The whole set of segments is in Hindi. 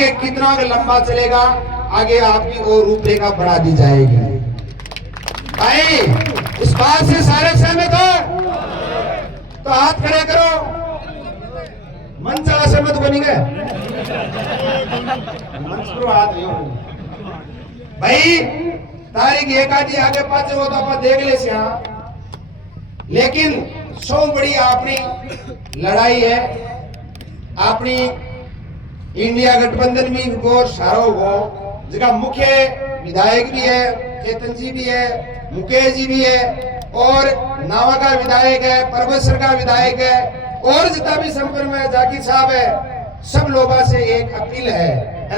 आगे कितना लंबा चलेगा, आगे आपकी और रूपरेखा बढ़ा दी जाएगी। भाई इस बात से सारे सहमत हो तो हाथ खड़े करो। मन चला सहमत बनी गए मंच पर हाथ लियो भाई। तारीख एक आदि आगे पाचे हो तो आप देख ले सिया, लेकिन सौ बड़ी अपनी लड़ाई है। अपनी इंडिया गठबंधन भी को सारो हो, जगह मुख्य विधायक भी है, चेतन जी भी है, मुकेश जी भी है, और नावा का विधायक है, परमेश्वर का विधायक है, और जितना भी संपर्क में जाकिर साहब है। सब लोगों से एक अपील है,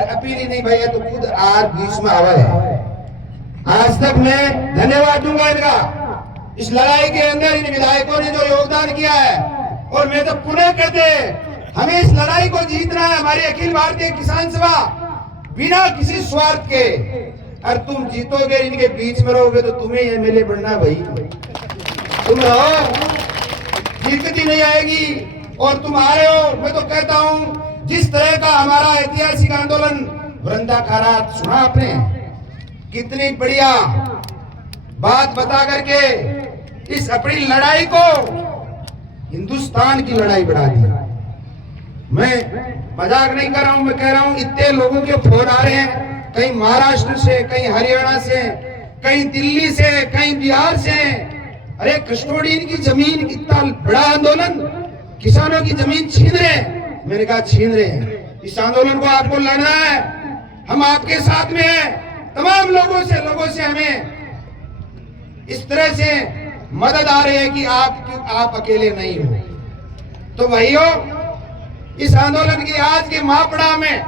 अपील ही नहीं भैया तो खुद आज बीच में आवा है। आज तक मैं धन्यवाद दूंगा इनका, इस लड़ाई के अंदर इन विधायकों ने जो योगदान किया है। और मैं तो पुनः कहते हमें इस लड़ाई को जीतना है। हमारी अखिल भारतीय किसान सभा बिना किसी स्वार्थ के, और तुम जीतोगे, इनके बीच में रहोगे तो तुम्हें एमएलए बनना भाई। तुम रहो, दिक्कत नहीं आएगी। और तुम आ रहे हो, मैं तो कहता हूं जिस तरह का हमारा ऐतिहासिक आंदोलन वृंदा कारात सुना आपने, कितनी बढ़िया बात बता करके इस अपनी लड़ाई को हिंदुस्तान की लड़ाई बढ़ा दी। मैं मजाक नहीं कर रहा हूं, मैं कह रहा हूं इतने लोगों के फोन आ रहे हैं, कहीं महाराष्ट्र से, कहीं हरियाणा से, कहीं दिल्ली से, कहीं बिहार से। अरे कस्टोडियन की जमीन, इतना बड़ा आंदोलन, किसानों की जमीन छीन रहे। मैंने कहा छीन रहे हैं, इस आंदोलन को आपको लड़ना है, हम आपके साथ में हैं। तमाम लोगों से हमें इस तरह से मदद आ रही है कि आप अकेले नहीं हो। तो भाइयों, इस आंदोलन की आज के महापड़ाव में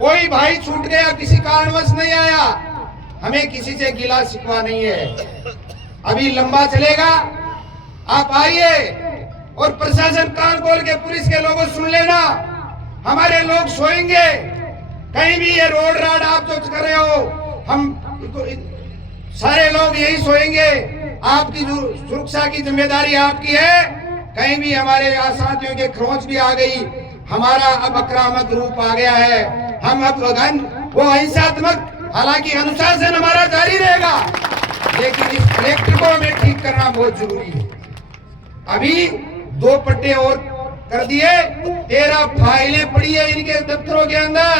कोई भाई छूट गया, किसी कारणवश नहीं आया, हमें किसी से गिला शिकवा नहीं है। अभी लंबा चलेगा, आप आइए और प्रशासन कान खोल के पुलिस के लोगों सुन लेना। हमारे लोग सोएंगे, कहीं भी ये रोड राड आप जो कर रहे हो, हम सारे लोग यही सोएंगे। आपकी जो सुरक्षा की जिम्मेदारी आपकी है। कहीं भी हमारे साथियों के खरोंच भी आ गई, हमारा अब आक्रामक रूप आ गया है, हम अब वो अहिंसात्मक, हालांकि अनुशासन हमारा जारी रहेगा, लेकिन इस कलेक्टर को हमें ठीक करना बहुत जरूरी है। अभी 2 पट्टे और कर दिए, 13 फाइलें पड़ी है इनके दफ्तरों के अंदर।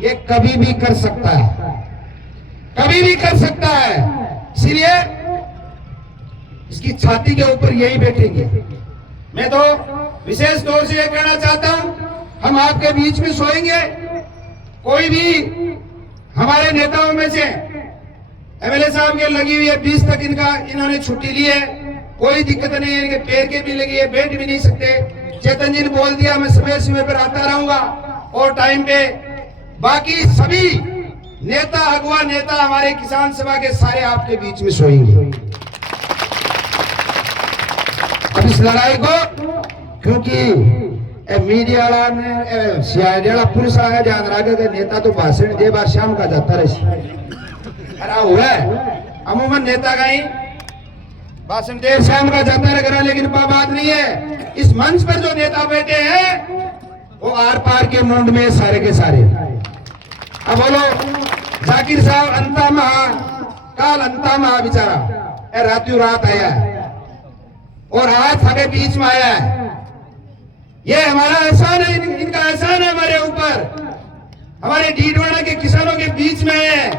ये कभी भी कर सकता है, कभी भी कर सकता है। इसलिए इसकी छाती के ऊपर यही बैठेंगे। मैं तो विशेष तौर से यह कहना चाहता हूं, हम आपके बीच में सोएंगे। कोई भी हमारे नेताओं में से एमएलए साहब के लगी हुई है 20 तक इन्होंने छुट्टी ली है, कोई दिक्कत नहीं है। इनके पैर के भी लगी है, बैठ भी नहीं सकते। चेतन जी ने बोल दिया मैं समय समय पर आता रहूंगा और टाइम पे। बाकी सभी नेता, अगुआ नेता हमारे किसान सभा के सारे आपके बीच में सोएंगे। अब इस लड़ाई को, क्योंकि मीडिया वाला ने सीआईडी वाला पुलिस वाला ध्यान रखे कि नेता तो भाषण दे बार शाम का जाता रहे खरा हुआ है। अमूमन नेता का ही भाषण देर शाम का जाता रहेगा, लेकिन बात नहीं है। इस मंच पर जो नेता बैठे हैं वो आर पार के मुंड में सारे के सारे। अब बोलो जाकिर साहब अंता महा, काल अंता महा बेचारा रातों रात आया है और आज हमें बीच में आया है। ये हमारा एहसान है, इनका एहसान है हमारे ऊपर। हमारे डीडवाना के किसानों के बीच में है।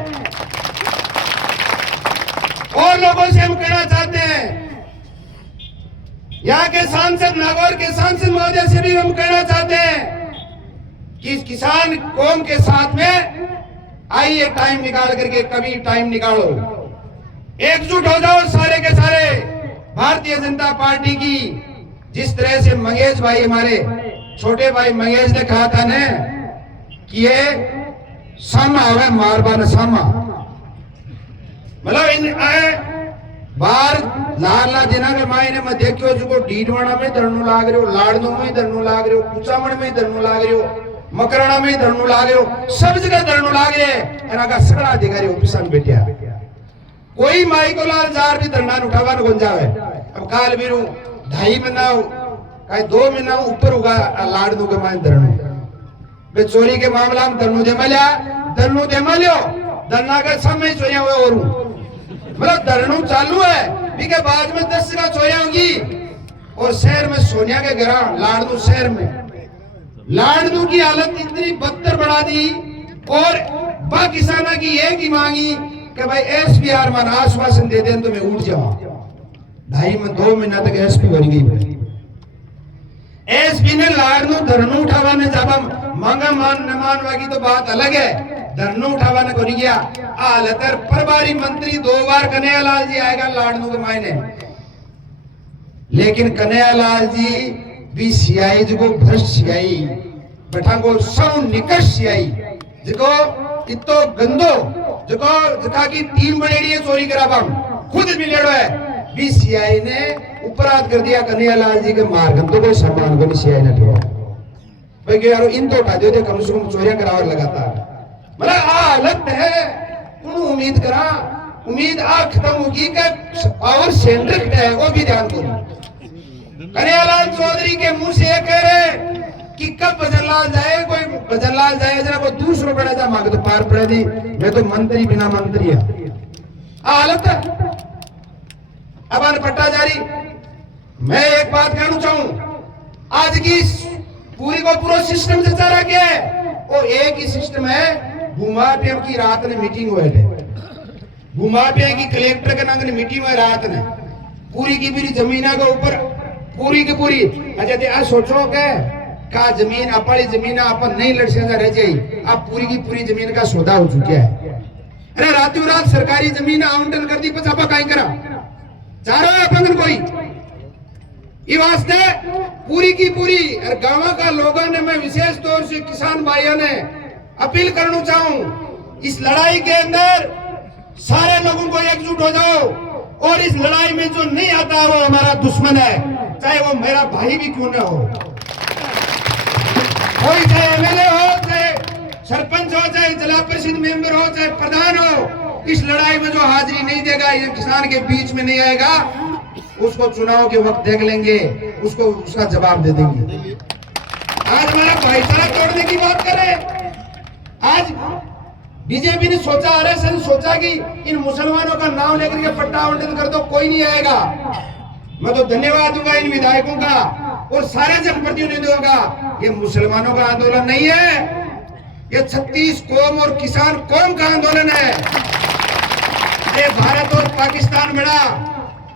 और लोगों से हम कहना चाहते हैं, यहाँ के सांसद, नागौर के सांसद महोदय से भी हम कहना चाहते हैं कि इस किसान कौम के साथ में आइए, टाइम निकाल करके कभी टाइम निकालो, एकजुट हो जाओ सारे के सारे। भारतीय जनता पार्टी की जिस तरह से मंगेश भाई, हमारे छोटे भाई मंगेश ने कहा था न कि ये सामा है मारबान सामा, मतलब इन बार लाला दिना के मायने में देखियो जो डीडवाना में धरनू लाग रहे हो, लाड़नू में धरनू लाग रहे हो, कुचामण में धरनू लाग रहे हो, मकराना में धरनू लाग रहे हो, सब जगह धरनू लाग रहे हैं। सगड़ा अधिकारी ऑफिस में बैठा, कोई माई को लाल जार भी धरना उठावा गुंजावे। अब काल भी 2.5 महीना कहीं 2 महीना ऊपर होगा लाड़नू के मान धरनू। बे चोरी के मामला में दरनू दे मल्यो दरना का समय चोरियां हुए और मतलब दरनू चालू है बीके बाद में 10 का चोरियां होगी। और शहर में सोनिया के घर लाडनू शहर में लाडनू की हालत इतनी बदतर बढ़ा दी और बा किसाना की एक ही मांगी कि भाई एसपीआर मान आश्वासन दे दें तो मैं उठ जाऊं। 2 महीना तक एसपी बन गई। एसपी ने लाडनू धरनू उठावा ने जब मांगा मान न मानवा की तो बात अलग है। धरनू उठावा ने कर गया हालतर प्रभारी मंत्री 2 बार कन्हैयालाल जी आएगा लाडनू के मायने, लेकिन कन्हैयालाल जी भी सियाई जो भ्रष्ट सियाई बैठा को सौ निकट सियाई जो इतो गंदो जका की टीम बनेड़ी है चोरी कराबा खुद मिलेड़ो है भी सियाई ने उपराध कर दिया कन्हैयालाल जी के मार्ग तो कोई सम्मान को नहीं सियाई ने ठोका भाई कि यार इन तो उठा दो कम से कम चोरियां करावर लगातार मतलब हालत है। उन उम्मीद करा उम्मीद आ खत्म होगी कि पावर सेंटर है वो भी ध्यान दो। कन्हैयालाल चौधरी के मुंह से ये कह रहे कि कब भजनलाल जाए जरा वो दूसरों बड़ा जा मांगे तो पार पड़े दी मैं तो मंत्री बिना मंत्री है हालत है। अब पट्टा जारी मैं एक बात कहना चाहूं आज की पूरी को पूरा सिस्टम से चला गया है और एक ही सिस्टम है। भूमाफिया की रात ने मीटिंग हुए थे भूमाफिया की कलेक्टर के नाम मीटिंग हुई रात ने पूरी की पूरी जमीना के ऊपर पूरी की पूरी अच्छा सोचो का जमीन अपनी जमीन अपन नहीं लड़ सकता रह जाए अब पूरी की पूरी जमीन का सौदा हो चुका है। अरे रातों रात सरकारी जमीन आवंटन कर दी पचापा कहीं करा चारों अपन कोई ये वास्ते पूरी की पूरी गांव का लोगों ने मैं विशेष तौर से किसान भाइयों ने अपील करना चाहूं इस लड़ाई के अंदर सारे लोगों को एकजुट हो जाओ और इस लड़ाई में जो नहीं आता वो हमारा दुश्मन है चाहे वो मेरा भाई भी क्यों न हो कोई चाहे एमएलए हो चाहे सरपंच हो चाहे जिला परिषद मेंबर हो चाहे प्रधान हो इस लड़ाई में जो हाजिरी नहीं देगा ये किसान के बीच में नहीं आएगा उसको चुनाव के वक्त देख लेंगे उसको उसका जवाब दे देंगे। आज हमारा भाईचारा तोड़ने की बात करें आज बीजेपी ने सोचा आरएसएस ने सोचा कि इन मुसलमानों का नाम लेकर के पट्टा आवंटन कर दो कोई नहीं आएगा। मैं तो धन्यवाद दूंगा इन विधायकों का और सारे जनप्रतिनिधियों का। ये मुसलमानों का आंदोलन नहीं है ये 36 कौम और किसान कौम का आंदोलन है। ये भारत और पाकिस्तान मिला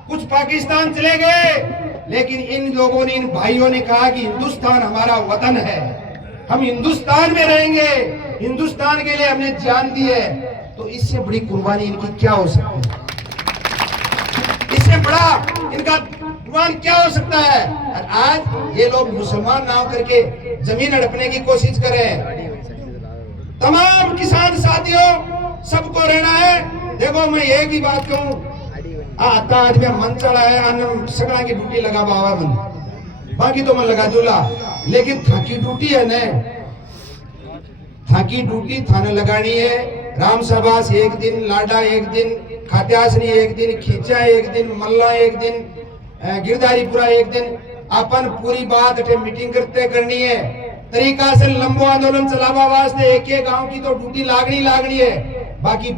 कुछ पाकिस्तान चले गए लेकिन इन लोगों ने इन भाइयों ने कहा कि हिंदुस्तान हमारा वतन है हम हिंदुस्तान में रहेंगे हिंदुस्तान के लिए हमने जान दी है। तो इससे बड़ी कुर्बानी इनकी क्या हो सकती है इससे बड़ा इनका कुर्बान क्या हो सकता है। और आज ये लोग मुसलमान नाम करके जमीन हड़पने की कोशिश करें। तमाम किसान साथियों सबको रहना है। देखो मैं एक ही बात कहूं आता आज मैं मन चढ़ा है सगड़ा की ड्यूटी लगा बाबा मन बाकी तो मैं लगा दूला लेकिन थाकी ड्यूटी है ने थाकी ड्यूटी थाने लगानी है। राम सभास एक दिन लाडा एक दिन खात्यासनी एक दिन खींचा एक दिन मल्ला एक दिन गिरधारीपुरा एक दिन अपन पूरी बात मीटिंग करनी है तरीका से लंबो आंदोलन चलावा वास्ते एक गांव की तो ड्यूटी लागनी है बाकी